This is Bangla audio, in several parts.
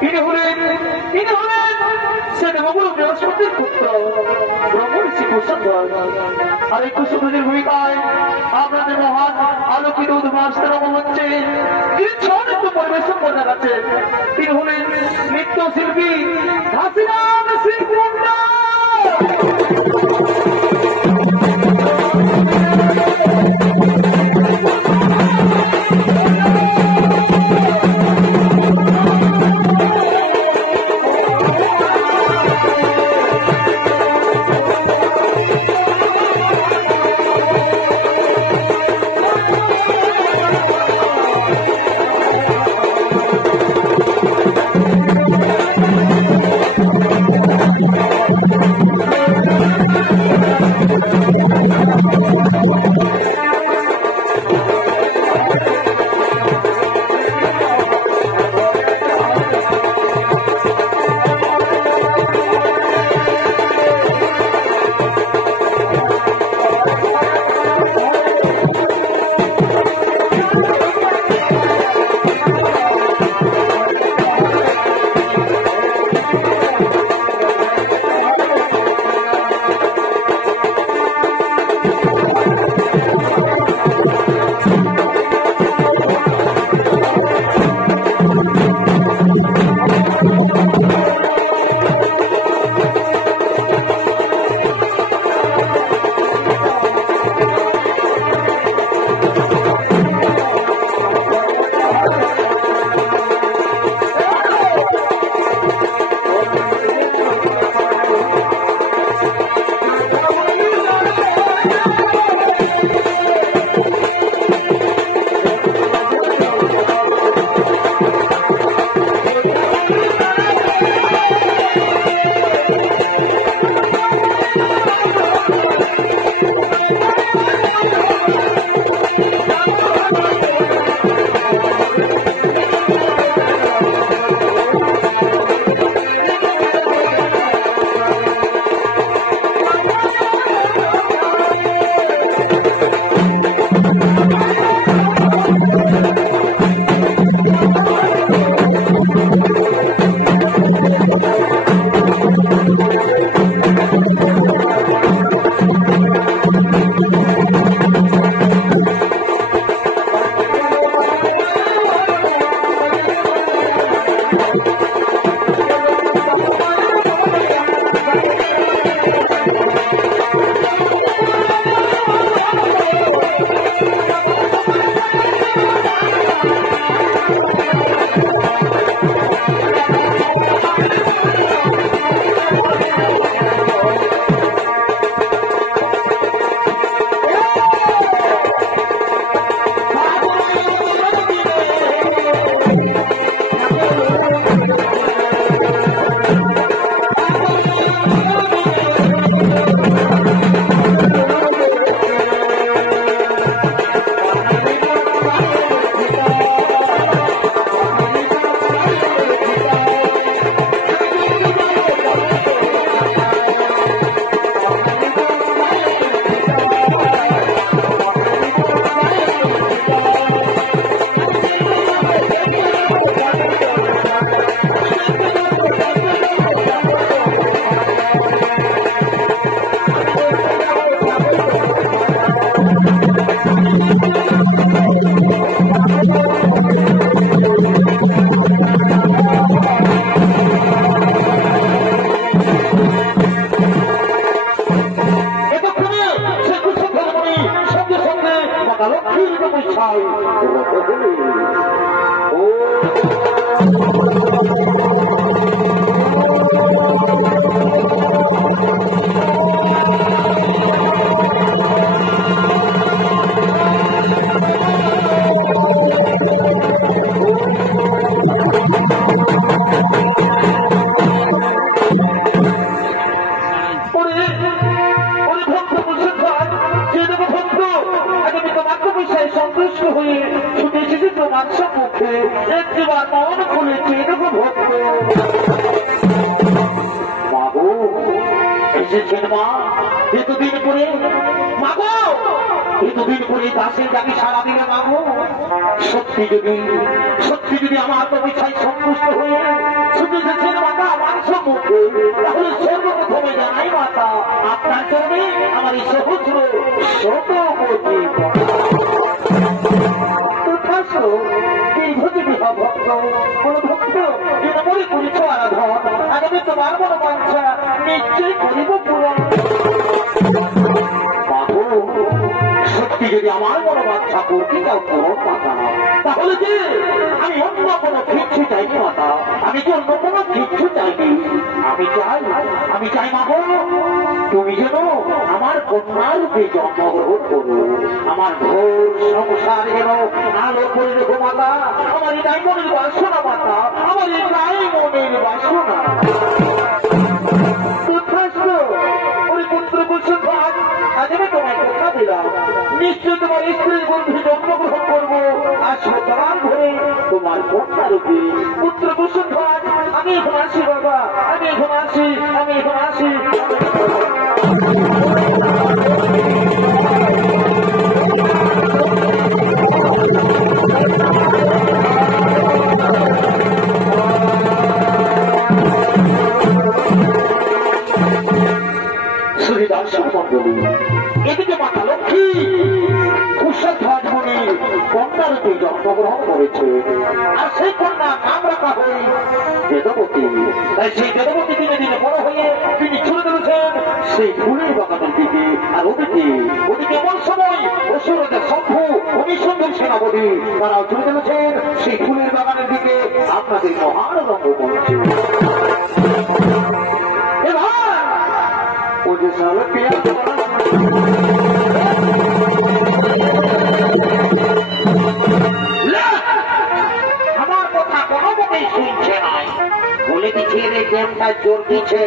তিনি হলেন সে দেবগুরু বৃহস্পতির পুত্র ব্রহ্মর্ষি কুসুমধ্বজ। আর এই কুসুমধ্বজের ভূমিকায় আপনাদের মহান আলোকিত উদ্ভাসের মঞ্চে তিনি ছন্দ পরিবেশন করে যাচ্ছেন। তিনি হলেন নৃত্যশিল্পী হাসিনাম সিং মুন্ডা। চরণে আমার এই সহস্র শত দীর্ঘজীবী ভক্ত কোন ভক্ত তৃণমূলে করেছ আরাধন আগামী তোমার মনে বাঞ্ছা নিশ্চয়ই করিব পুরো সত্যি যদি আমার মনে বাঞ্ছা করতে তাও পূরণ মাতা তাহলে যে আমি অন্য কোনো কিচ্ছু চাইনি মাতা আমি যে অন্য কোনো কিচ্ছু চাইনি আমি চাই মাগো তুমি যেন আমার কন্যা রূপে জন্মগ্রহণ করো আমার ঘোর সংসার যেন আলো করে রেখো মাতা আমার এটাই মনের বাসনা মাতা আমার এটাই মনের বাসনা ওই পুত্র কুসুম ভাগ আজ আমি তোমায় কথা দিলাম নিশ্চয় তোমার স্ত্রীর বন্ধু জন্মগ্রহণ করবো আর সকাল ধরে তোমার কন্যা রূপে পুত্র কুসুম ভাগ আমি এখন আসি বাবা আমি এখন আসি এদিকে মাতা লক্ষ্মী কুশধ্বজ মুনির কন্যা রূপে জন্মগ্রহণ করেছে আর সেই কন্যা নাম রাখা হয় বেদবতী তাই সেই বেদবতী দিনে দিনে বড় হয়ে তিনি ছুড়ে দিয়েছেন সেই ফুলের বাগানের দিকে আর ওদিকে এমন সময় অসুরদের শম্ভু অনিসন্ধন সেনাপতি তারাও ছুড়ে দিয়েছেন সেই ফুলের বাগানের দিকে আপনাদের মহান রঙ্গ করছে আমার কথা কোনো মতেই শুনছে নাই বলে দিচ্ছে রে গেমটা জোর দিচ্ছে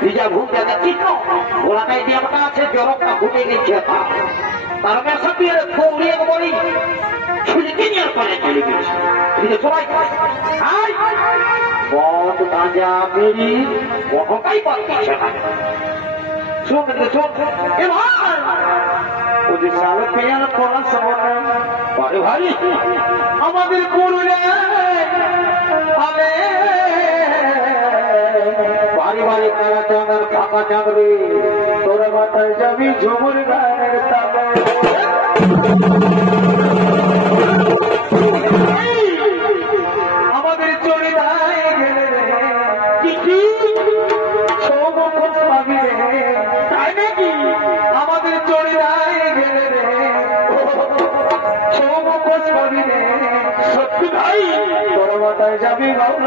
ভিজা ভুল দেখাচ্ছি তো ঘোড়াটাই গেমটা আছে জরকটা ঘুটে গেছে তার মেশা দিয়ে ফৌড়িয়ে বলি ছুলিকে নিয়ে করে চলে গেছে সবাই বন্ধ তাজা মেরি কোনোটাই পাচ্ছে না আমাদের করুণে পারিবারিক কারা চাঁদার ফাঁকা চাঁদরে তোরা মাথায় যাবি ঝুমুর গানের তাবে আমাদের চরিদায় গেলে রে কি তাই নাকি আমাদের চরিদায় গেলে রে সৌমুখোশ পাবি রে সত্যি ভাই তোর মাথায় যাবি বাউল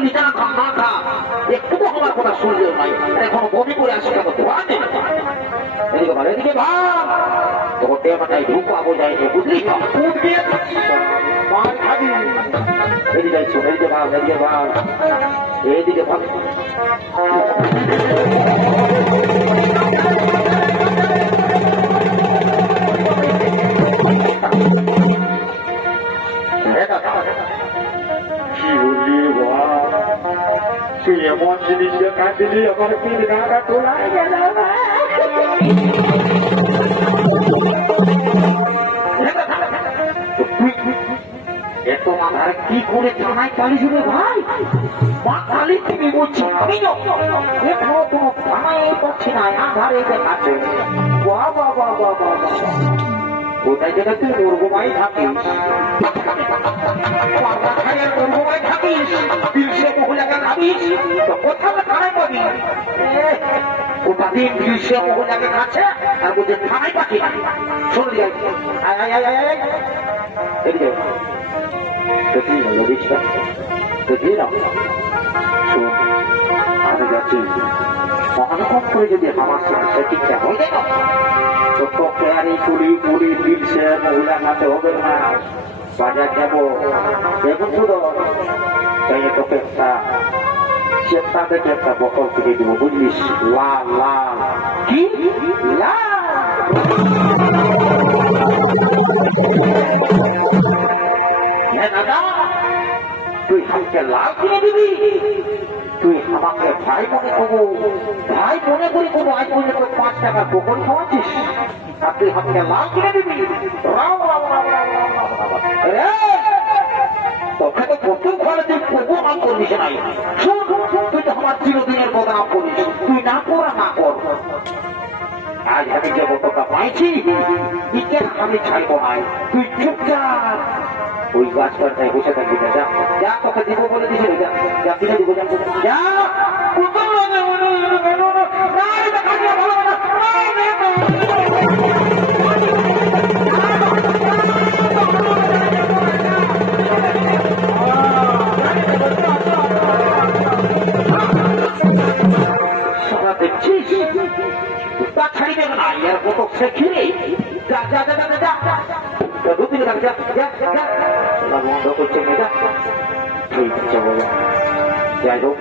বলি না খা খা, একটু তো আমার কথা শুনলেও নাই, এখন বমি করে আসে কেন তো আনে এদিকে ভালো এদিকে ভাব তোর দেহটাই ধূপ পাবো যায়নি বুঝলি মার খাবি এদিকে যাইছো এদিকে ভাব এদিকে ভাব এদিকে ভাব কি বললি তুই এমন জিনিস দেখা দিলি আমার কি টাকা তোলাই গেল এত মাথার কি করে থানায় পালিয়েছিল ভাই মা কালী তুমি বলছি আমি এখনো কোনো থানায় পাচ্ছি না আধারে দেখাচ্ছে বাবা বাবা বাবা কোথায় যেটা তুই মুরগুমাই থাকিস মুরগুমাই থাকিস তিলসে মহিলাকে খাবিস তো কোথাও থানায় পাবি ওটা দিন তিলসে মহিলাকে খাচ্ছে আর বলছে থানায় পাখি শুনে যাই এদিকে দেখি ভালো দিচ্ছা দেখি না শোন আমি যাচ্ছি মহানকম করে যদি আমার সে ঠিকঠাক হয়ে যায় না তো তোকে আর এই কুড়ি কুড়ি তিলসে মহিলা খাতে হবে না বাজার যাবো দেখুন শুধু তাই তোকে একটা চেষ্টা থেকে একটা বকল কিনে দিব বুঝলিস লাল লাল কি লাল দাদা তুই আমাকে লাভ কিনে দিবি তুই আমাকে ভাই মনে করবো ভাই মনে করি কোনো আজ পর্যন্ত 5 টাকা গোপন খাওয়াচ্ছিস আর তুই আমাকে লাভ কিনে দিবি তোকে তো প্রথম ঘরে তুই প্রণাম করবি নাই তুই তো আমার চিরদিনের প্রণাম করিস তুই না কর না কর আজ আমি যে কতটা পাইছি আমি ছাড়বো নাই তুই চুপচাপ ওই গাছপাড়ায় বসে থাকবি না যা যা তোকে দিব বলে দিছে যা কিনে দিব যা দেখছিস তা ছাড়ি দেবে না ইয়ার কত সে খিরে যা যা যা যা যা দুদিন যা যা যা বন্ধ করছে মেয়েটা ঠিক আছে বলো যাই হোক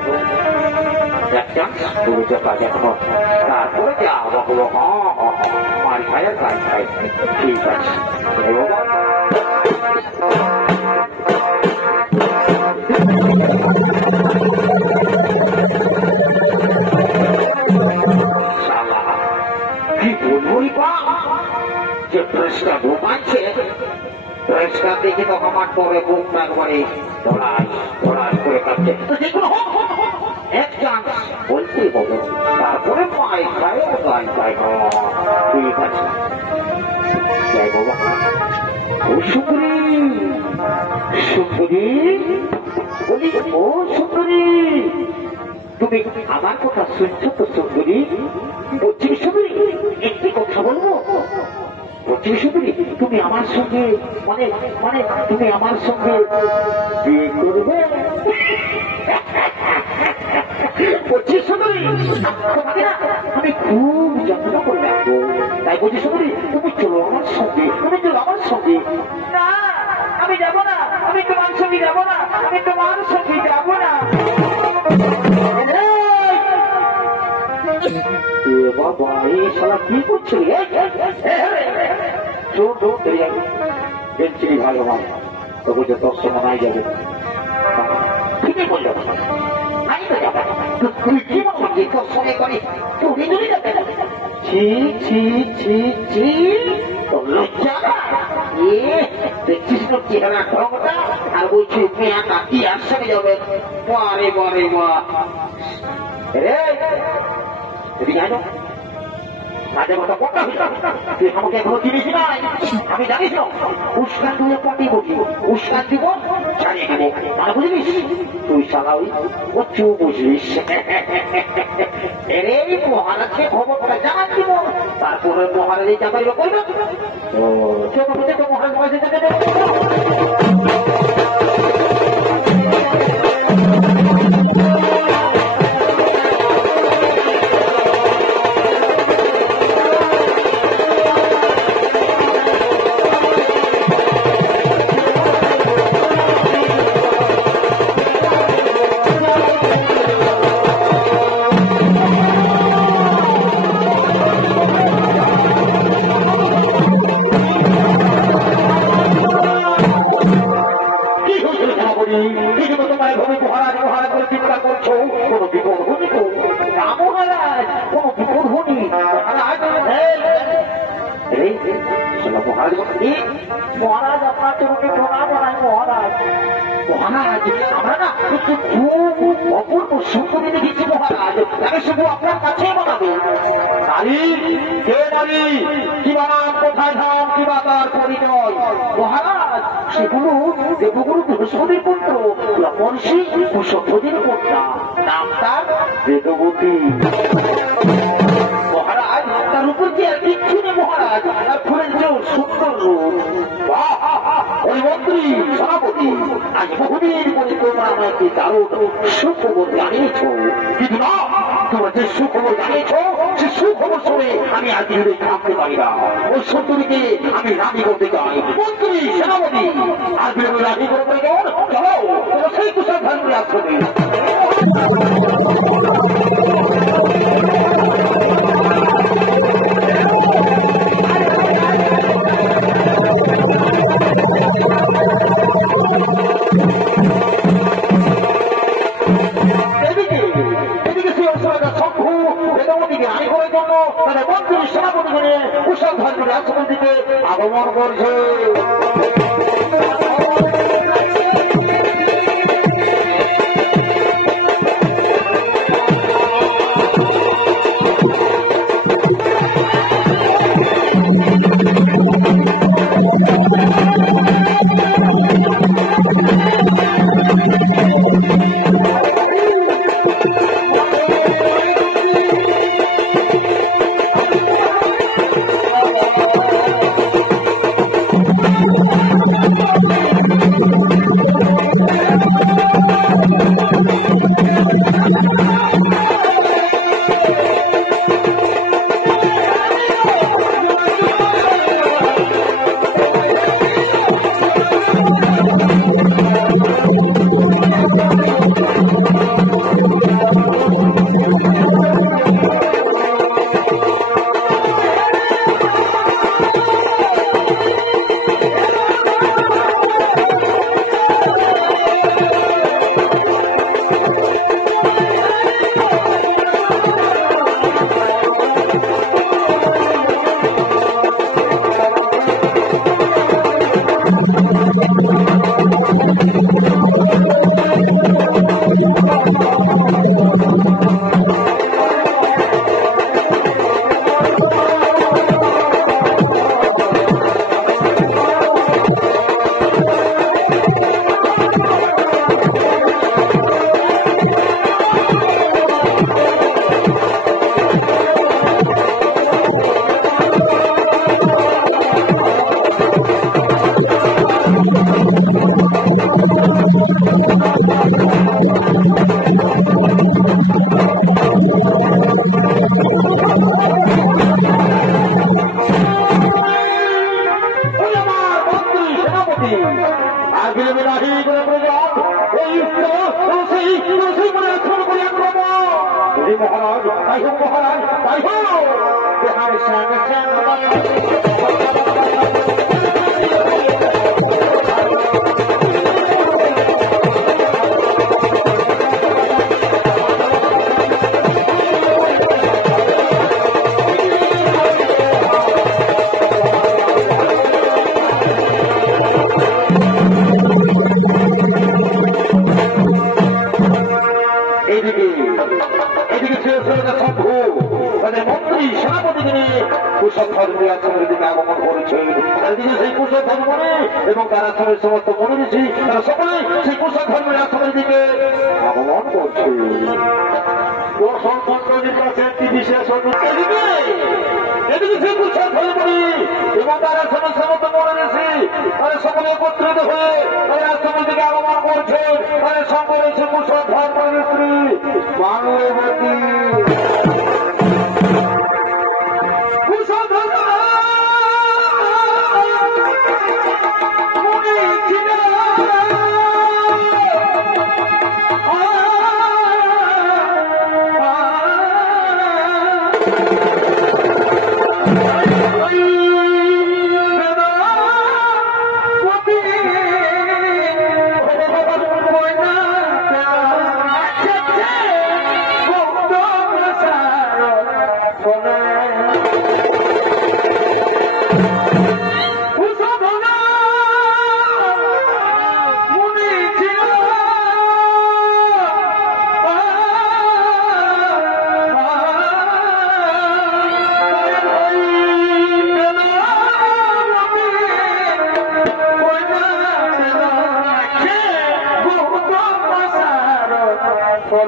একটা বলেছে কাজ এখনো তারপরে যা বলো মার খায় আর কাজ খায় ঠিক আছে বাবা কি বলবই বা যে প্রেসটা ঘুমাচ্ছে প্রেসটা দেখে তো আমার পরে বুকটা একবারে ধরাস করে কাটছে তো যেগুলো এক চান্স বলতেই হবে তারপরে পায়ে খায় গান খায় ঠিক আছে যাই বাবা ও সুন্দরী সুন্দরী বলি ও সুন্দরী তুমি আমার কথা শুনছো তো সুন্দরী বলছি সুন্দরী একটি কথা বলবো বলছি সুন্দরী তুমি আমার সঙ্গে মানে মানে তুমি আমার সঙ্গে বিয়ে করবে বলছি সুন্দরী তোমাকে না আমি খুব যত্ন করে রাখবো তাই বলছি সুন্দরী তুমি চলো আমার সঙ্গে তুমি চলো আমার সঙ্গে না আমি যাবো না আমি তোমার সঙ্গে যাবো না আমি তোমার সঙ্গে যাবো না বাবা এই শালা কি করছে চোর চোর দেখছি ভালো ভালো তো বুঝে 10 সময় নাই যাবে ঠিকই বললো আমি তো যাবো তুই কি বলবি তোর সঙ্গে করে তুমি যদি যাবে ছি ছি ছি ছি তোর লজ্জা দেখছিস তো চেহারা ঢংটা আর বলছি মেয়া কাকি আর সঙ্গে যাবে বারে বারে বা রে কাজে কথা কথা তুই আমাকে এখনো চিনিস নাই আমি জানিস না উস্কান দিয়ে পাটি বকি উস্কান দিব চালিয়ে দেবো মানে বুঝলিস তুই চালাওই কচু বুঝলিস এরে মহারাজকে খবরটা জানান দিব তারপরে মহারাজ এই চাকরিটা করবে ও ছোট বুঝে তো মহারাজ বয়সে যেতে মহারাজ আপনার চরণে প্রণাম জানাই মহারাজ। মহারাজ আমরা না খুব অপূর্ব সুন্দরী দেখেছি মহারাজ, আমি শুধু আপনার কাছেই বানাবো। নারী কে নারী, কিবা নাম, কোথায় ধাম, কিবা তার পরিচয়? মহারাজ সেগুলো দেবগুরু বৃহস্পতির পুত্র মনীষী কুশধ্বজের কন্যা, নাম তার বেদবতী। মহারাজ তার উপর কি আর কিচ্ছু নেই মহারাজ, তার ফুলের যে সুন্দর রূপ। ওই মন্ত্রী সভাপতি আজ বহুদিন পরে তোমরা আমাকে দারুণ সুখবর জানিয়েছ, কিন্তু না, তোমরা যে সুখবর জানিয়েছ সে সুখবর শুনে আমি আজ ধরে থাকতে পারি না। ওই সুন্দরীকে আমি রানী করতে চাই। মন্ত্রী সেনাপতি আজ ধরে রানী করতে যাও, চলো তোমরা সেই কুশল ধর্মে আসবে। আগমন করছে। এবং তারা সমস্ত মনে ঋষি তারা সকলে সেই কুশল ধর্মের আশ্রমের দিকে আগমন করছে। এদিকে সেই কুশল ধর্মী এবং তারা সমস্ত মনে ঋষি তারা সকলে একত্রিত হয়ে তাদের আশ্রমের দিকে আগমন করছে। তাদের সঙ্গে রয়েছে কুশল ধর্মের স্ত্রী মানবতী।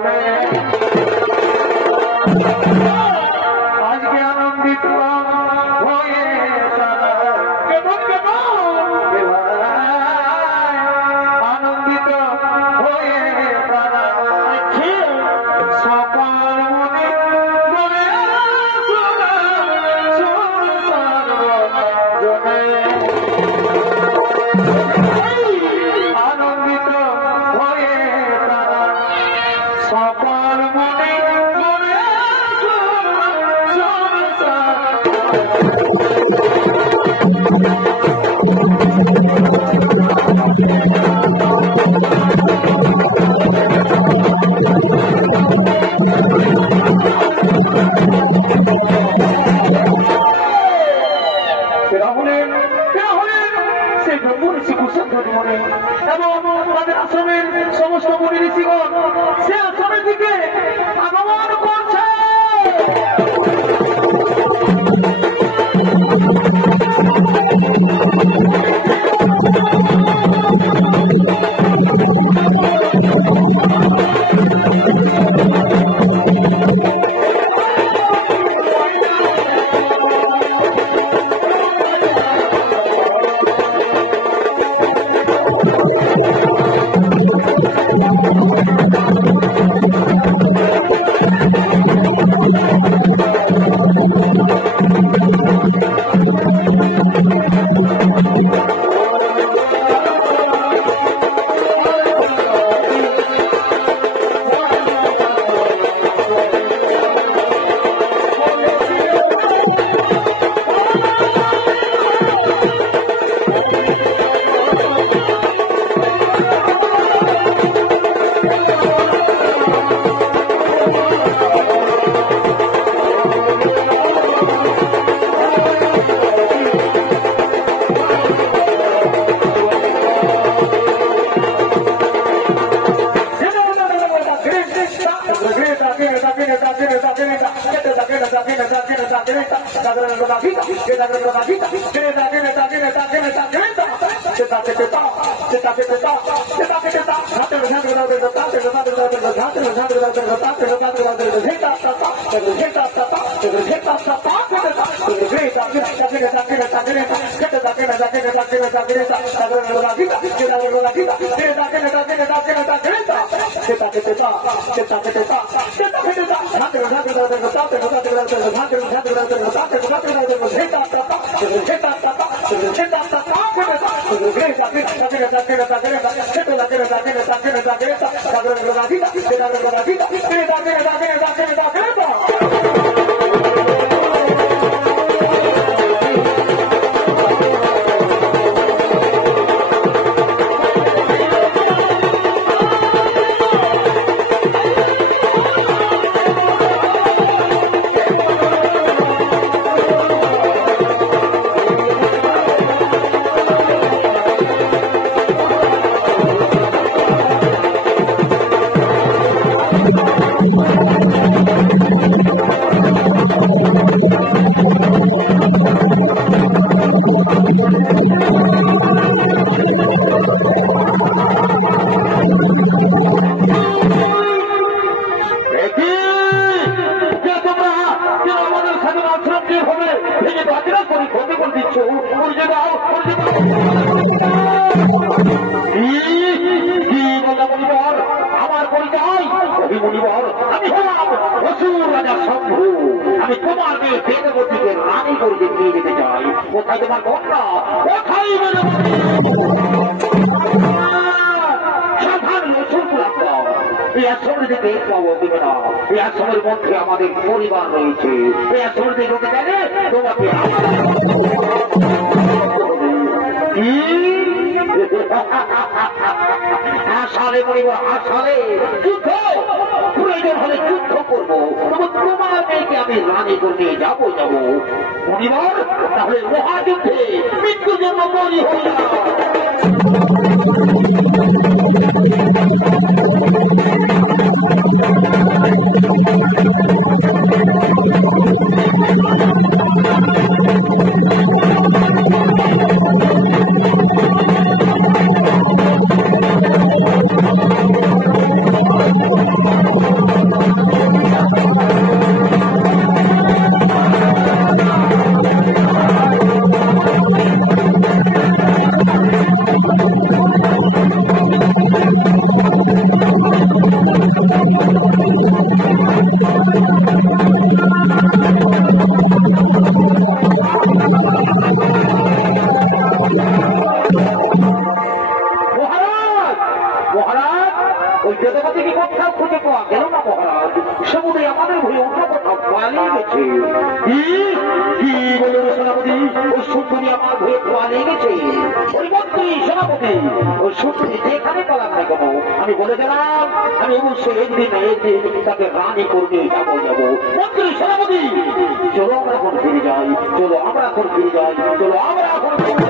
জনে আজকে আনন্দিত হয়ে তারা কেমন আনন্দিত হয়ে তারা সকাল মনে মনে জনে আনন্দিত হয়ে তারা সকাল মনে মনে এবং তাদের আশ্রমের সমস্ত মুনি ঋষিগণ সে আশ্রমের দিকে আগমন করছে। আমার পরিচয় আমি হলাম অসুর রাজা শম্ভু। আমি তোমার মেয়ে বেদবতীকে রানী করে নিয়ে যেতে চাই। কোথায় তোমার ঘটনা? কোথায় সাধারণ অসুর এই আশ্রমে যে বেশ পাবো তুমি না। এই আশ্রমের মধ্যে আমাদের পরিবার রয়েছে। এই আশ্রমে যে লোকে জানে তোমাকে আসালে পরিবার আসালে যুদ্ধ প্রয়োজন হলে যুদ্ধ করবো। তোমার মেয়েকে আমি রানী করে যাবো পরিবার তাহলে মহাযুদ্ধে মৃত্যুর জন্য বলি হয়ে না। ওই দেবতাকে কোথাও খুঁজে পাওয়া গেল না মহারাজ। সমুদ্রে আমাদের ভয়ে অন্য কোথাও পালিয়ে গেছে। কি বলে সেনাপতি? ওই সুন্দরী আমার ভয়ে পালিয়ে গেছে। ওই মন্ত্রী সেনাপতি ওই সুন্দরী যেখানে পালাম না কেন আমি বলে গেলাম আমি অবশ্যই একদিন তাকে রানী করতে যাবো। মন্ত্রী সেনাপতি চলো আমরা এখন ফিরে যাই, চলো আমরা এখন ফিরে যাই, চলো আমরা এখন ফিরে যাই।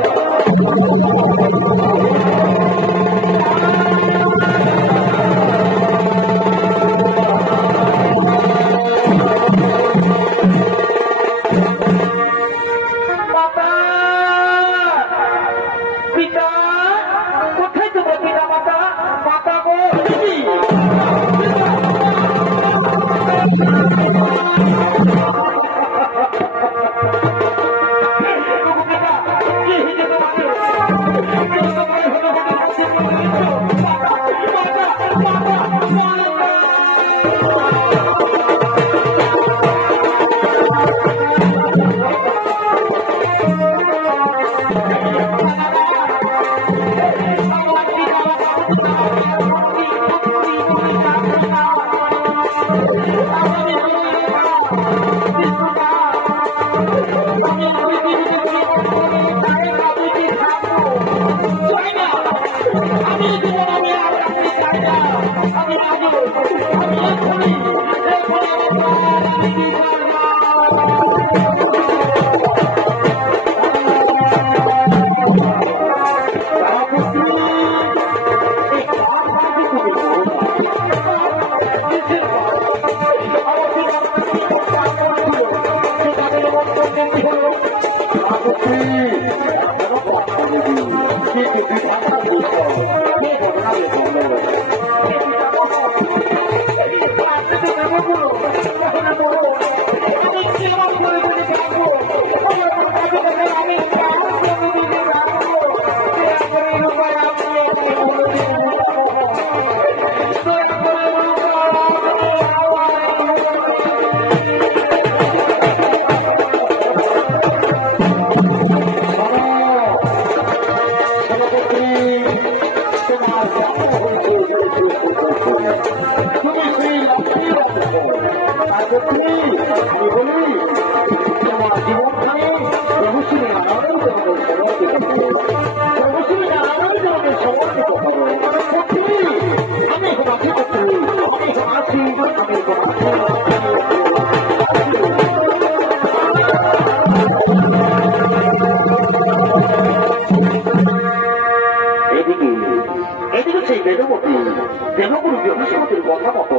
দেবগুরু বৃহস্পতির কথা মতো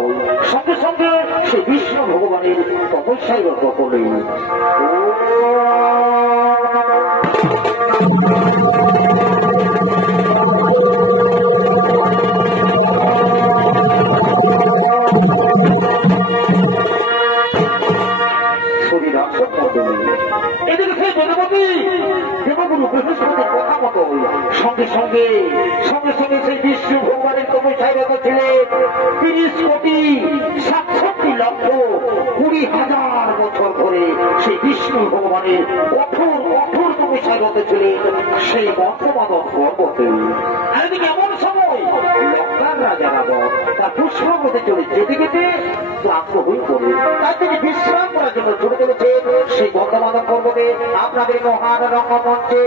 সঙ্গে সঙ্গে সে বিষ্ণু ভগবানের তপস্যায় রত করে দেবগুরু বৃহস্পতির কথা মতো সঙ্গে সঙ্গে সঙ্গে সঙ্গে সেই বিষ্ণু ভগবানের তপস্যায় রত ছিলেন 30,67,20,000 বছর ধরে সেই বিষ্ণু ভগবানের কঠোর কঠোর তপস্যায় রত ছিলেন সেই বর্তমাদন পর্বতে। আর এদিকে এমন সময় লঙ্কার রাজা রাবণ তার পুষ্পপথে চলে যেতে যেতে ক্লান্ত হয়ে পড়ে, তাই তিনি বিশ্রাম করার জন্য ছুটে চলেছে সেই বর্তমাদন পর্বতে আপনাদের মহান রঙ্গমঞ্চে।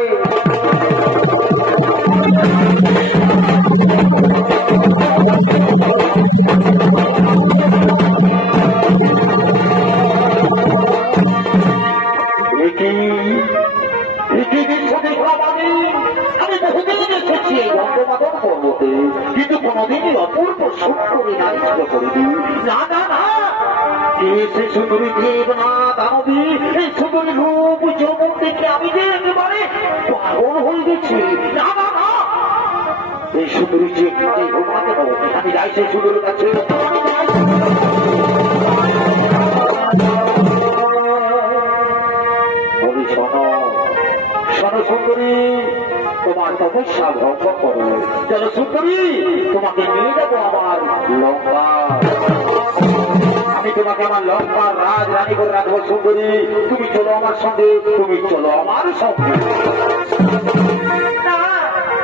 আমি বহুদিন এসেছি এই বঙ্গমাদন পর্বতে, কিন্তু কোনদিনই অপূর্ব সুন্দরী নারী ছিল করিনি। না না না, সে সুন্দরী দেব না দানবী, এই সুন্দরী রূপ যৌবন দেখে আমি যে একেবারে পাগল হয়ে গেছি। না না না, এই সুন্দরী যে হোক না কেন আমি যাই সেই সুন্দরীর কাছে। বলি শোনো শোনো সুন্দরী, তোমার তপস্যা ভঙ্গ করো। চলো সুন্দরী, তোমাকে নিয়ে যাবো আমার লঙ্কা। আমি তোমাকে আমার লঙ্কার রাজরানী করে রাখবো সুন্দরী। তুমি চলো আমার সঙ্গে, তুমি চলো আমার সঙ্গে। না,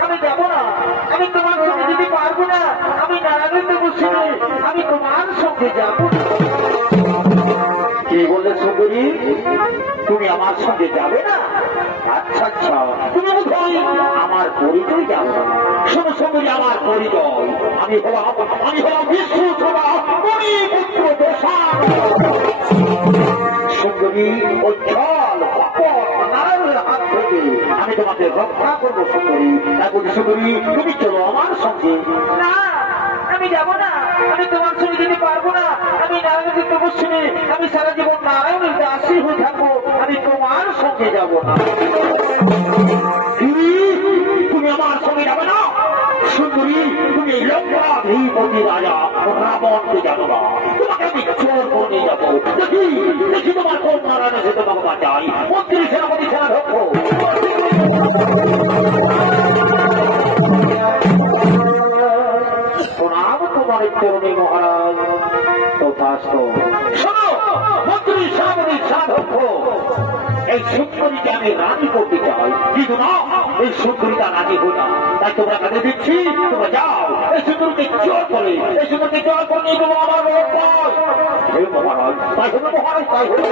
আমি যাবো না। আমি তোমার সঙ্গে যেতে পারবো না। আমি নারায়ণ বসে আমি তোমার সঙ্গে যাবো না। কি বললে সুন্দরী? তুমি আমার সঙ্গে যাবে না? আচ্ছা আচ্ছা, তুমি বোধহয় আমার পরিচয় জানো না। শোনো সুন্দরী, আমার পরিচয়, আমি হলাম বিষ্ণুসভা মণিপুত্র দোষান। সুন্দরী, ওই ছল কপট নারায়ণের হাত থেকে আমি তোমাকে রক্ষা করবো সুন্দরী। তাই বলছি সুন্দরী, তুমি চলো আমার সঙ্গে। না, আমি যাবো না। আমি তোমার সঙ্গে যেতে পারবো না। আমি নারায়ণের তপস্বিনী, আমি সারা জীবন নারায়ণের দাসী হয়ে থাকবো। আমি তোমার সঙ্গে যাবো না। তুমি আমার সঙ্গে যাবে না? সুন্দরী, তুমি লঙ্কাধিপতি রাজা রাবণকে জানো না? তোমাকে আমি চোর করে নিয়ে যাবো। দেখি দেখি তোমার কোন নারায়ণ এসে তোমাকে বাঁচাই। মন্ত্রী সেনাপতি সেনা ঢক্ষ। প্রণাম তোমার চরণে মহারাজ। তথাস্তু। শোনো মন্ত্রী সেনাপতি সেনা ঢক্ষ, এই সুন্দরীকে আমি রানী করতে চাই, কিন্তু না, এই সুন্দরীটা রানী হই না। তাই তোমরা কাজে দিচ্ছি, তোমরা যাও এই সুন্দরীকে জোর করে, এই সুন্দরীকে জোর করে নিয়ে দেবো আমার মহারাজ। তাই হলো মহারাজ, তাই হলো।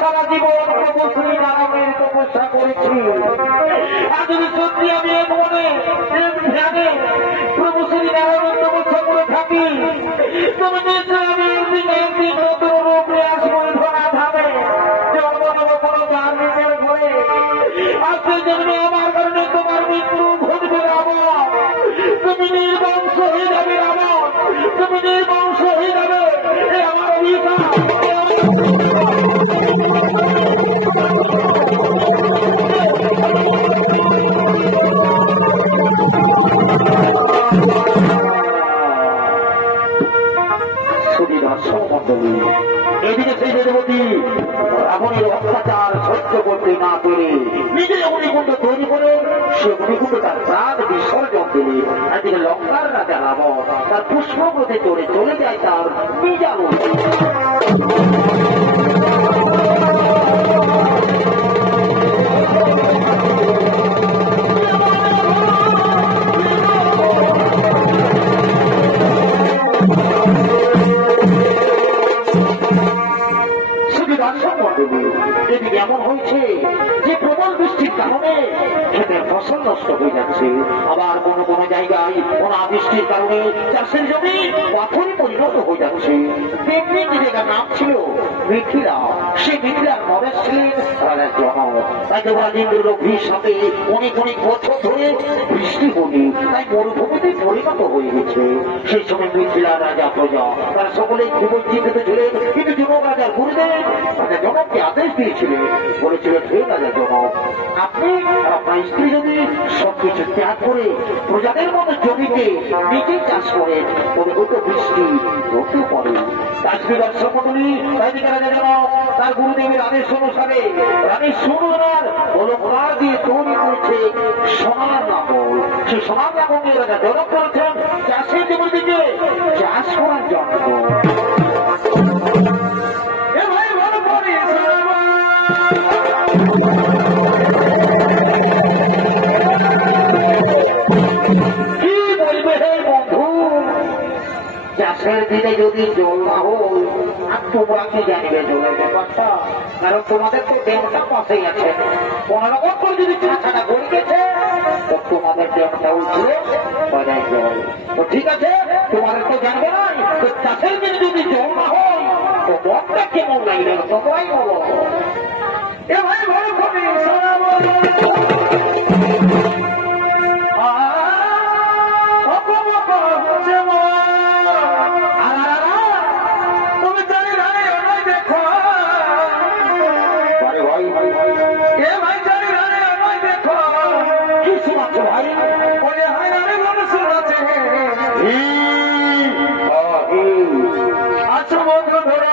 সারা জীবন প্রভুশ্রী নারায়ণের তপস্যা করেছি। আর যদি সত্যি আমি এক মনে এক ধ্যানে প্রভুশ্রী নারায়ণের তপস্যা করে থাকি, তুমি নিশ্চয় আমি একদিন নতুন রূপে আসবো ধরা ধামে জন্ম নেব কোনো গার্মেন্টের ঘরে। আজকের জন্মে আমার কারণে তোমার মৃত্যু ঘটবে রাবণ। তুমি নির্বংশ হয়ে যাবে রাবণ, তুমি নির্বংশ হয়ে যাবে। এ আমার অভিশাপ। এদিকে সেই দেবতী রাবণের অত্যাচার সহ্য করতে না পেরে নিজে অগ্নিকুণ্ড তৈরি করে সে অগ্নিকুণ্ড তার প্রাণ বিসর্জন দিলে। একদিকে লঙ্কার রাজা রাবণ তার পুষ্পপথে চড়ে চলে যায় তার নিজাম। এদিকে এমন হয়েছে যে প্রবল বৃষ্টির কারণে ক্ষেতের ফসল নষ্ট হয়ে যাচ্ছে। আবার কোন কোন জায়গায় অনাবৃষ্টির কারণে চাষের জমি পাথরে পরিণত হয়ে যাচ্ছে। তেমনি যে জায়গার নাম ছিল মিথিলা, সেই মিথিলার নরেশ ছিলেন রাজার জনক। তাই দেবরাজেন্দ্র লোভীর সাথে অনেক অনেক বছর ধরে বৃষ্টি হয়নি, তাই মরুভূমিতে পরিণত হয়ে গেছে। সেই সময় মিথিলার রাজা প্রজা তারা সকলেই খুবই চিন্তিত ছিলেন। কিন্তু জনক রাজার গুরুদেব রাজা জনককে আদেশ দিয়েছিলেন, বলেছিলেন হে রাজা জনক, আপনি আপনার স্ত্রী যদি সবকিছু ত্যাগ করে প্রজাদের মতো জমিতে নিজে চাষ করেন তবে হয়তো বৃষ্টি হতে পারে। কাশ্মীর সকলি তাইদিকে রাজা জনক তার গুরুদেবের আদেশ অনুসারে রানী সুন্দর অলঙ্কার দিয়ে তৈরি করেছে সোনার লাঙল। সেই সোনার লাঙল নিয়ে রাজা জনক করেছেন চাষের জমিটিকে চাষ করার জন্য। কি বলবে হে বন্ধু, চাষের দিনে যদি জল না হয় তোমরা কি জানিবে জলের ব্যাপারটা? কারণ তোমাদের তো দেহটা পাশেই আছে, কোন রকম করে যদি ছাঁচাটা গড়ে গেছে তো তোমাদের দেহটা উঠলে বাজার জল। তো ঠিক আছে, তোমাদের তো জানবে না, তো চাষের দিনে যদি জল না হয় তো মনটা কেমন লাগবে তোমরাই বলো। এ ভাই ভাই ভাবি সারা বলো তুমি জানি না আমায় দেখো, এ ভাই জানি না আমায় দেখো, কি শোনাচ্ছ ভাই? ওরে হায় আরে মানুষ আছে আছো বন্ধু ধরা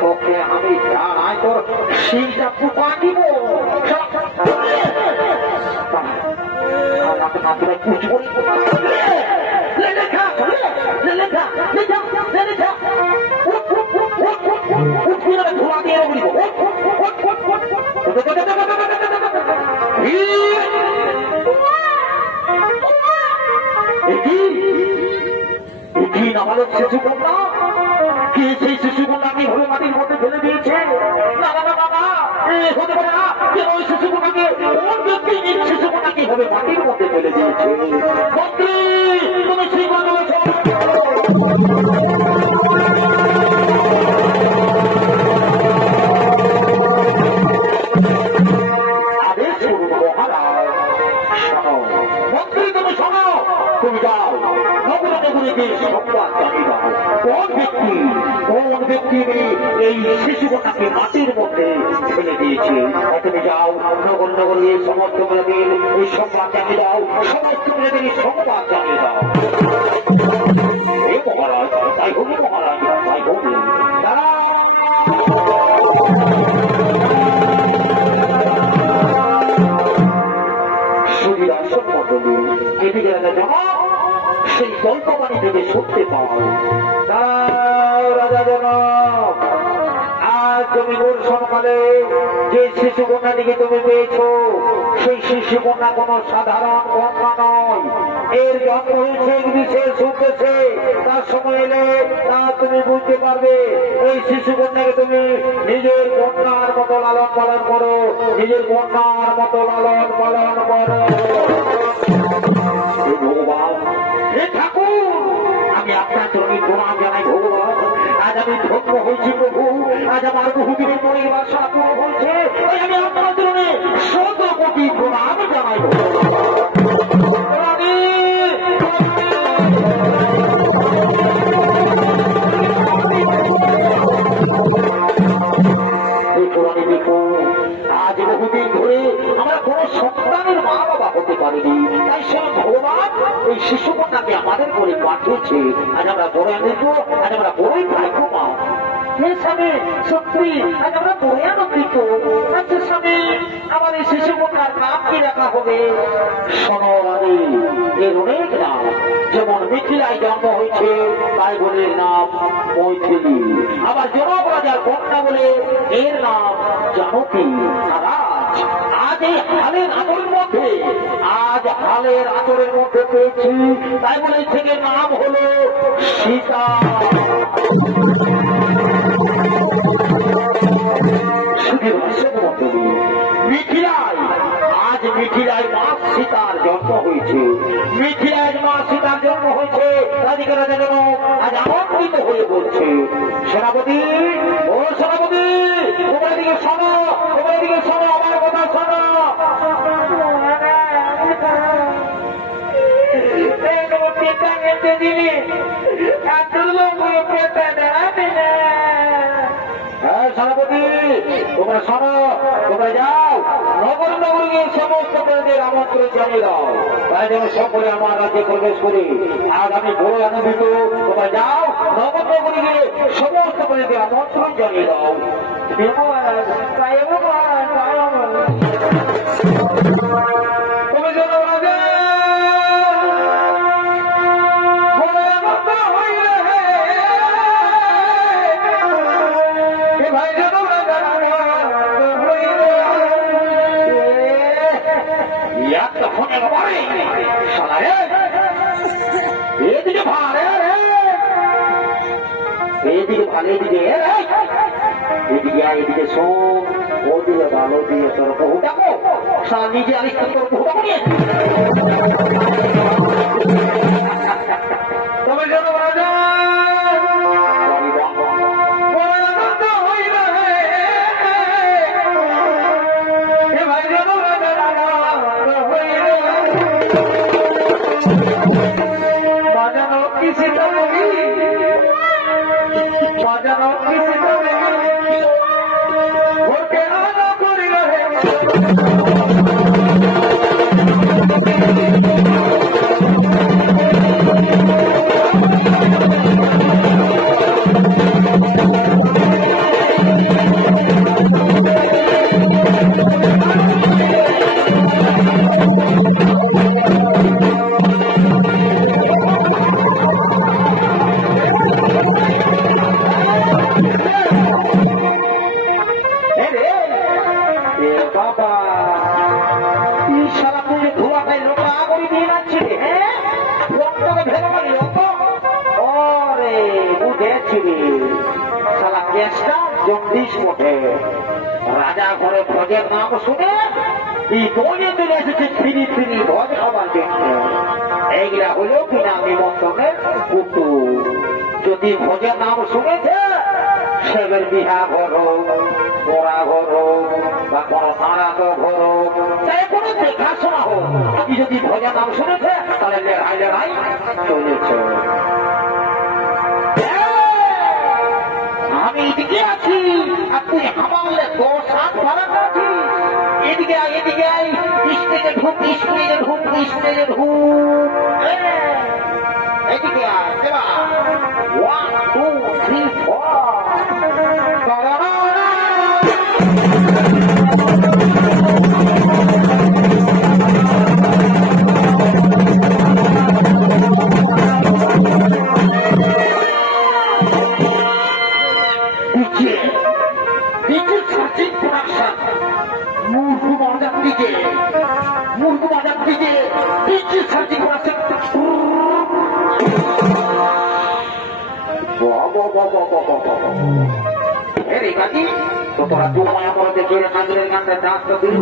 তোকে আমি জানাই তোর সিংটা ফুটা দিব। আমাকে না তোরা পুষবো ধোয়া দিয়ে বলিব নাবালক শিশু কন্যা কি সেই শিশু কন্যাকে হলে মাটির মধ্যে ফেলে দিয়েছে? না না না বাবা, হতে পারে না যে ওই শিশু কন্যাকে ওর ব্যক্তি শিশু কন্যাকে হবে মাটির মধ্যে ফেলে দিয়েছে। মন্ত্রী তুমি সেই কথা বলেছ? আদেশ করুন মহারাজ। শোনো মন্ত্রী, তুমি শোনো, তুমি যাও নগরে নগরে গিয়ে সংবাদ জানিয়ে দাও কোন ব্যক্তি এই শিশু কন্যাকে মাটির মধ্যে ফেলে দিয়েছে। তুমি যাও নগর নগর গিয়ে সমস্ত মেয়েদের এই সংবাদ জানিয়ে দাও, সমস্ত মেয়েদের এই সংবাদ জানিয়ে দাও। এই মহারাজ, তাই হোক মহারাজ, তাই হোক। তারা সুবিধাসন মন্ডলী কেটে গেলে জমা সেই গল্পবাণী থেকে শুনতে পাও। রাজা জনক, আজ তুমি ভোর সকালে যে শিশু কন্যাটিকে তুমি পেয়েছ সেই শিশু কন্যা কোন সাধারণ কন্যা নয়, এর জন্ম হয়েছে এক বিশেষ উদ্দেশ্যে। তার সময় এলে তা তুমি বুঝতে পারবে। এই শিশু কন্যাকে তুমি নিজের কন্যার মতো লালন পালন করো, নিজের কন্যার মতো লালন পালন করো। ভগবান, হে ঠাকুর, আমি আপনার চরণে প্রণাম জানাই ভগবান। আজ আমি ধন্য হয়েছি প্রভু, আজ আজ আমার বহুদিনের পরিবার সাপুর হয়েছে, তাই আমি আপনার জন্য ১৭ কোটি প্রণাম জানাই। আজ বহুদিন ধরে আমরা কোন সন্তানের মা বাবা হতে পারিনি, তাই সে ভগবান এই শিশু কন্যাকে আমাদের করে পাঠিয়েছে। আজ আমরা বড় আনন্দ, আজ আমরা বড়ই ভাগ্যবান। স্বামী সত্যি আজ আমরা বড় আনন্দিত। আচ্ছা স্বামী, আমার এই শিশু কন্যার নাম কি রাখা হবে? সোনারানী। এর অনেক নাম, যেমন মিথিলায় জন্ম হয়েছে তাই বোনের নাম মৈথিলী, আবার জনক রাজার কন্যা বলে এর নাম জানকী। আর আজ এই হালের আচরের মধ্যে, আজ হালের আচরের মধ্যে পেয়েছি তাই বলে থেকে নাম হলো সীতা। মিথিলায়, আজ মিথিলায় মা সীতার জন্ম হয়েছে। মিথিলায় মা সীতার জন্ম হয়েছে, রাধিকা রাজা যেন আজ আনন্দিত হয়ে বলছে, সেনাপতি ও সেনাপতি, তোমার দিকে শোনো, তোমার দিকে শোনো, আমার কথা শোনো। সেনাপতি তোমরা শোনো, তোমরা যাও নগর নগর গিয়ে সমস্ত প্রাণীদের আমন্ত্রণ জানিয়ে দাও, তাই যেন সকলে আমার রাজ্যে প্রবেশ করে। আজ আমি বড় আনন্দিত। তোমরা যাও নগর নগর গিয়ে সমস্ত প্রাণীদের আমন্ত্রণ জানিয়ে দাও। এদিকে ভালো, এদিকে এদিকে এদিকে শোন, ওদিকে ভালো দিয়ে তোর বহু ডাকো, নিজে আলিস তোর বহু ডাকো নিয়ে তবে যেন রাজা রাজা ঘরে ভোজের নাম শুনে এই দলে চলে এসেছে ফিরি ফিরি ভোজ খাবার জন্য। এইগুলা হলো কিনা নিমন্ত্রণের পুতুল। যদি ভোজের নাম শুনেছে সেবের বিহা ঘর হোক, মোড়া ঘর হোক, বা কোনো সারাত ঘর হোক, তাই কোনো দেখাশোনা হোক, যদি ভোজের নাম শুনেছে তাহলে লেড়াই লেড়াই চলেছে। আমি এদিকে আছি আর তুই হামালে 10 হাত ভাড়া আছিস। এদিকে আয়, এদিকে আয়, স্টেজে ঢুক, স্টেজে ঢুক, স্টেজে ঢুক। এদিকে আয়, 1 2 3 4 তোরা তোমায় আমরা দেখে নাচের গানটা ডাকতে দিল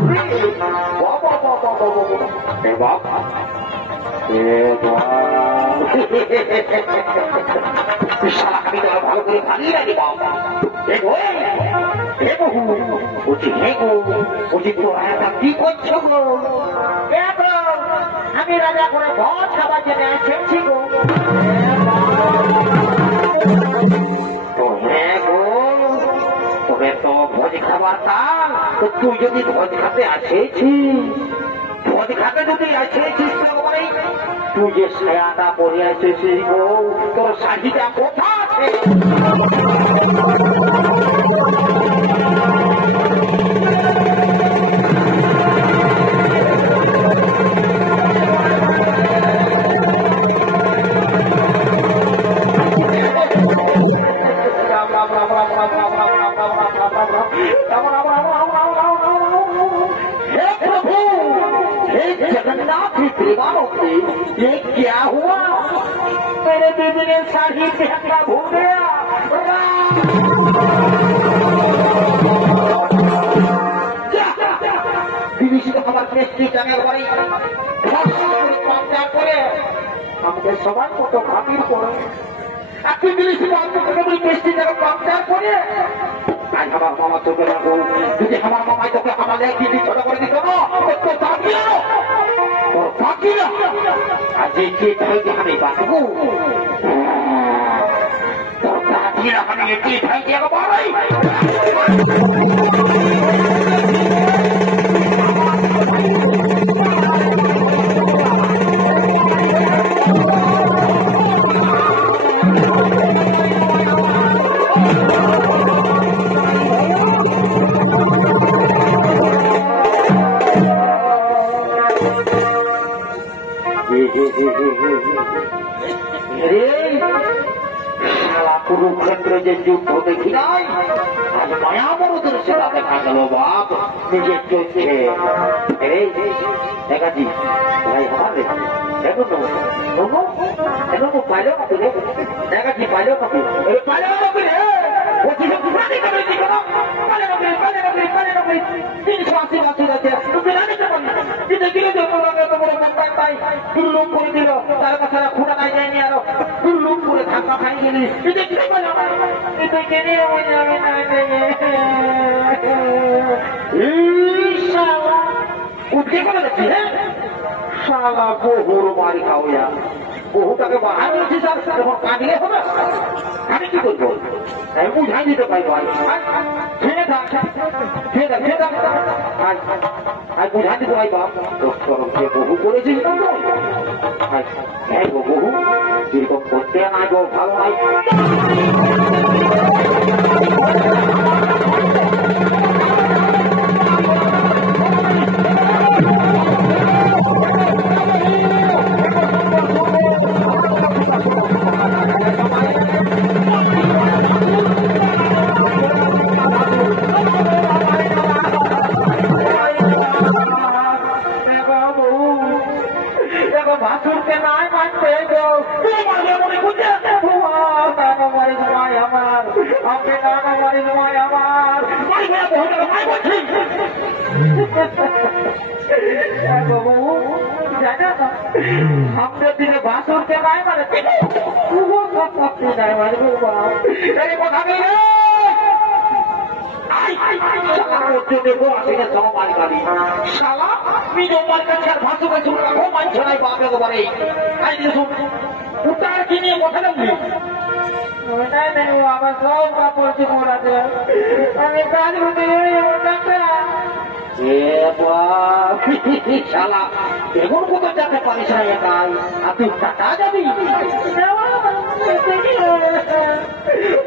ভালো করে ভালিয়ে রাখি বাবা। কি করছো গো? আমি রাজা করে ভোজ খাবার জন্য এসেছি গো। তো হ্যাঁ গো, তবে তো ভোজ খাবার তার, তো তুই যদি ভোজ খাতে আসেছিস, ভোজ খাতে যদি আসেছিস তুই যে সায়াটা পরে আসেছিস গো, তোর শাড়িটা কোথা আছে? ये क्या हुआ? मेरे दीदी ने साड़ी पहनना भूल गया। বিদেশি খাবার টেস্টি জানার পরে করে আমাদের সবার মতো খাতির করে আপনি বিদেশি টেস্টি জায়গা পাঞ্চার করে আমার মামা তোকে রাখো, যদি আমার মামাই তোকে আমার দিদি ছোট করে দিত না তোর বাকি না, তোর বাকি না। আর যে ভাইকে আমি বাঁচবো, তোর বাকি না, আমি এটি ভাইকে বাড়াই। কুরুক্ষেত্রে যে যুদ্ধ দেখি নাই, আজ মায়াবরদের সেটা দেখা গেল বাপ নিজের চোখে। দেখাচ্ছি ভাই আমার দেখুন তো পাইলো কাপি দেখাচ্ছি, পাইলো কাপি তার কথা খুঁড়া নাই যায়নি, আরো লুক করে ধাক্কা খাই গেলি উঠে করে দেখছি। হ্যাঁ শালা বহুর মারি খাওয়া, বহুটাকে বাহার যখন কাঁদিলে হবে, আমি কি করবো? আমি বুঝাই দিতে পারি ভাই, ছেড়ে থাক আর বুঝাই দিতে পারি বাপ যে বহু করেছিস হ্যাঁ গো বহু এরকম করতে না গো ভালো নাই। ভাসুরকে নাই মানতে গো মারি জমাই আমার, আপনি নানা মারি জমাই আমার আমাদের দিকে ভাসুরকে নাই মানে নাই মারবে এই কথা নেই উত্তর কি নিয়ে কথা লাগবে? আমার সব কাপড় চিপড় আছে, আমি কাজ করতে শালা এখন কোথাও যেতে পারিস না একাই, আর তুই টাকা যাবি?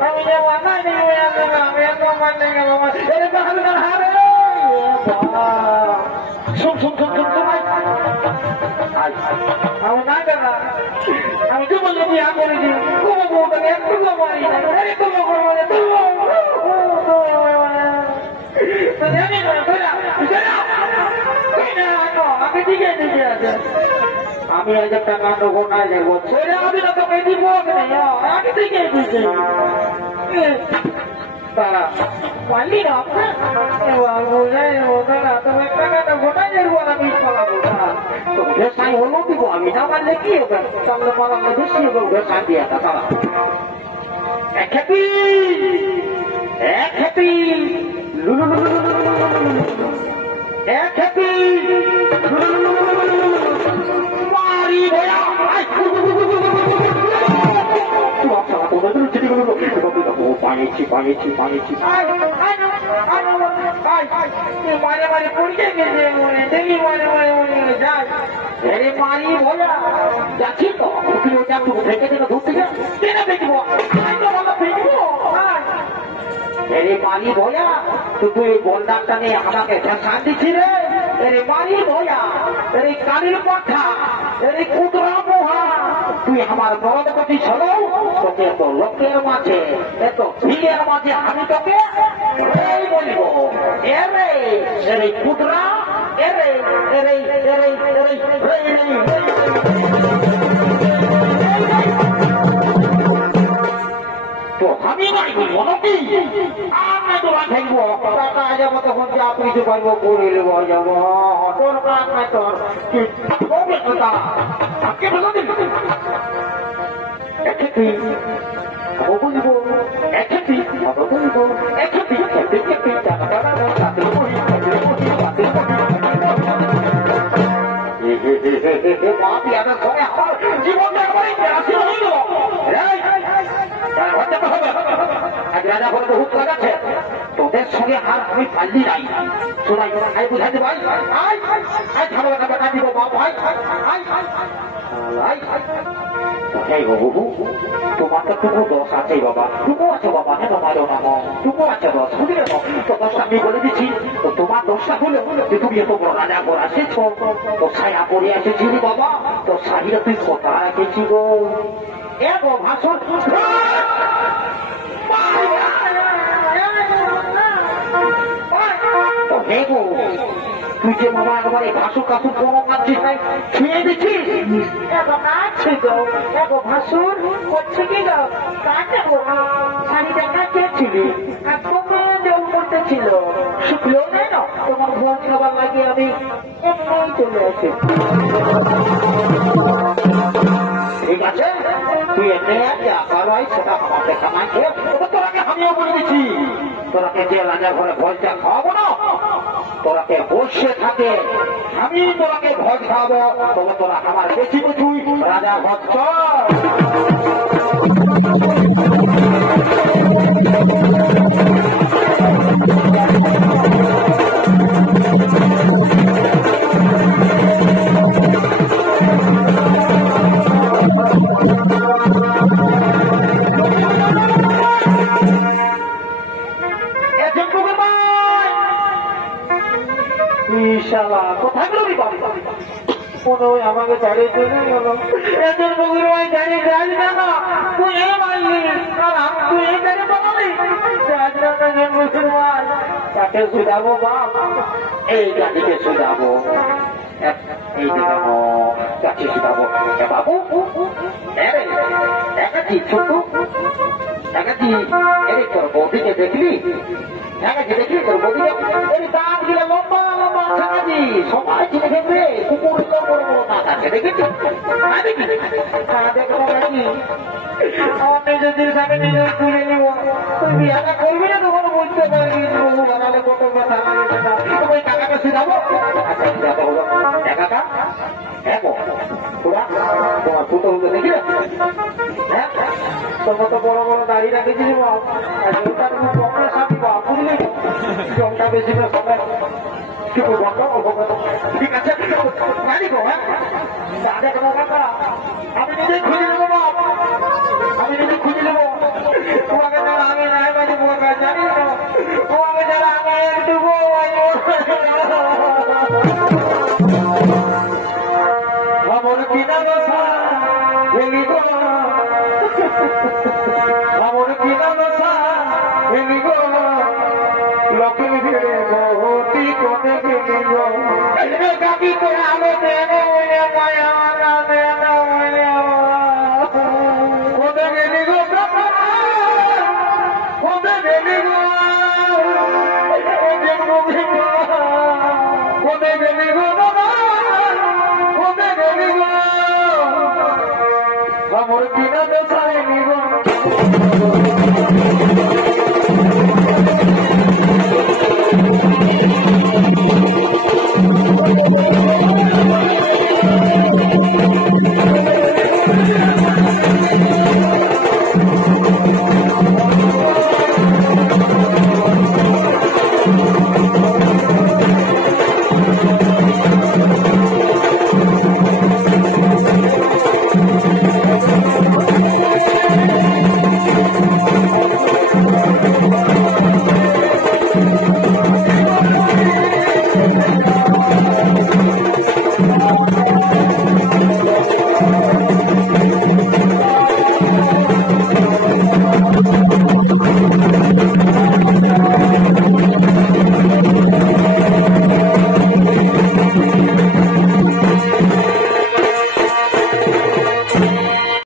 আমি আমি তো বললাম বিয়া করেছি তোমার বউটাকে একটু মারি না, জানি না আমি দিকে দিকে আছে, আমি 1000 টাকা নেবো না যাবো ছেড়ে আমি না তোকে দিব আগে দিকে দিচ্ছে তারা পারলি না ভেসাই হলো দিব, আমি না পারলে কি হবে? তাহলে পারলে বেশি হবে ভেসা দিয়ে তারা এক হ্যাপি এক হ্যাপি মারি ভয়া পানিছি পানিছি পানিছি মারে মারে পড়ে গেছে মনে দেখি মারে মারে মনে যায় আরে মারি ভয়া যাচ্ছি তো তুই ওটা একটু থেকে থেকে ধরতে যা কেন দেখবো আরে মারি ভয়া তুই বলদারটা নিয়ে আমাকে ফ্যাশন দিচ্ছি রে আরে মারি ভয়া আরে কালির পাঠা আরে কুতরা মোহা তুই আমার বড় কতি ছড়ো তোকে এত লোকের মাঝে এত ভিড়ের মাঝে আমি তোকে এই বলব এরে এরে কুতরা এরে এরে এরে এরে তো আমি নাই বলবো নাকি আমি তো থাকবো টাকা যাবো তখন যা কিছু পারবো করে নেবো যাবো তোর কাজ নাই তোর তুই বলবে কথা আজকে বলে দিবি একটি বলবো একটি বলবো একটি জীবনটা রাজা বলে বহুত লাগাচ্ছে তোদের সঙ্গে আর আমি পাল্লি নাই শোনাই আই বুঝাতে ভাই আই আই ঝামেলা টাকা দিব বাপ ভাই আই আই এই বাবু তোমার তো টুকু দোষ আছে বাবা টুকু আছে বাবা হ্যাঁ তোমারও না টুকু আছে দোষ বুঝলে তো দোষটা আমি বলে দিচ্ছি তো তোমার দোষটা হলো যে তুমি এত বড় রাজা ঘর আসেছ তো ছায়া পড়ে এসেছিলি বাবা তো শাড়িটা তুই কথা রেখেছি গো এ গো ভাষণ তুই যে বাবা একবার এই ভাসুর কাসুর কোনো কাঁদছিস নাই ছুঁয়ে দিচ্ছিস কাঁদছে তো দেখো ভাসুর করছে কি গো কাঁদছে শাড়িটা কাঁদছিলি আর তোমরা জল করতেছিল শুকলো নেই না তোমার ভোজ খাবার লাগে আমি এমনি চলে আসি ঠিক আছে তুই এমনি আসার হয় সেটা আমার দেখা নাই খেয়ে তোরাকে আমিও বলে দিচ্ছি তোরাকে যে রাজা ঘরে ভোজটা খাওয়াবো না তোরাকে বসে থাকে আমি তোরাকে ভোজ খাওয়াবো তবে তোরা আমার বেশি কিছুই রাজা ভোজ কোথায় গেলি মনে হয় আমাকে ছাড়িয়ে চলে গেল এদের বগুর ভাই গাড়ি যাস না তুই এ মারলি তুই এই গাড়ি বানালি যাস না বগুর ভাই তাকে শুধাবো বাপ এই গাড়িকে শুধাবো এই দেখাবো যাকে শুধাবো বাবু দেখাচ্ছি ছোট দেখাচ্ছি এর তোর বৌদিকে দেখলি দেখলি তোর বৌদিকে এই দাঁত গিয়ে লম্বা লম্বা ছাড়াজি সবাই চিনে দেখবে কুকুর বড় বড় দাঁত আছে দেখেছি দেখবো নাকি আমার নিজেদের সামনে নিজের তুলে নিব তুই বিহাটা করবি না তখন বুঝতে পারবি বহু বানালে কত কথা তুমি টাকাটা শুধাবো আচ্ছা শুধাতে হলো টাকাটা দেখো তোরা তোমার ছোট হতে দেখি হ্যাঁ তোমার তো বড় বড় দাড়ি রাখেছিলি বাপ কমলে সাথে বাপ বুঝলি জমটা বেশি না সবাই ঠিক আছে জানি গো হ্যাঁ আমি নিজেই খুঁজে নেবো বাপ আমি নিজে খুঁজে নেবো তোমাকে যারা আমি নাই বাজে তোমাকে জানি না তোমাকে যারা আমি একটুকু আমার কিনা দশা ভেঙে গো আমার কিনা দশা ভেঙে গো লোকের ভিড়ে বহুতি কোনে ভেঙে গো গাবি করে আলো দেনে মায়া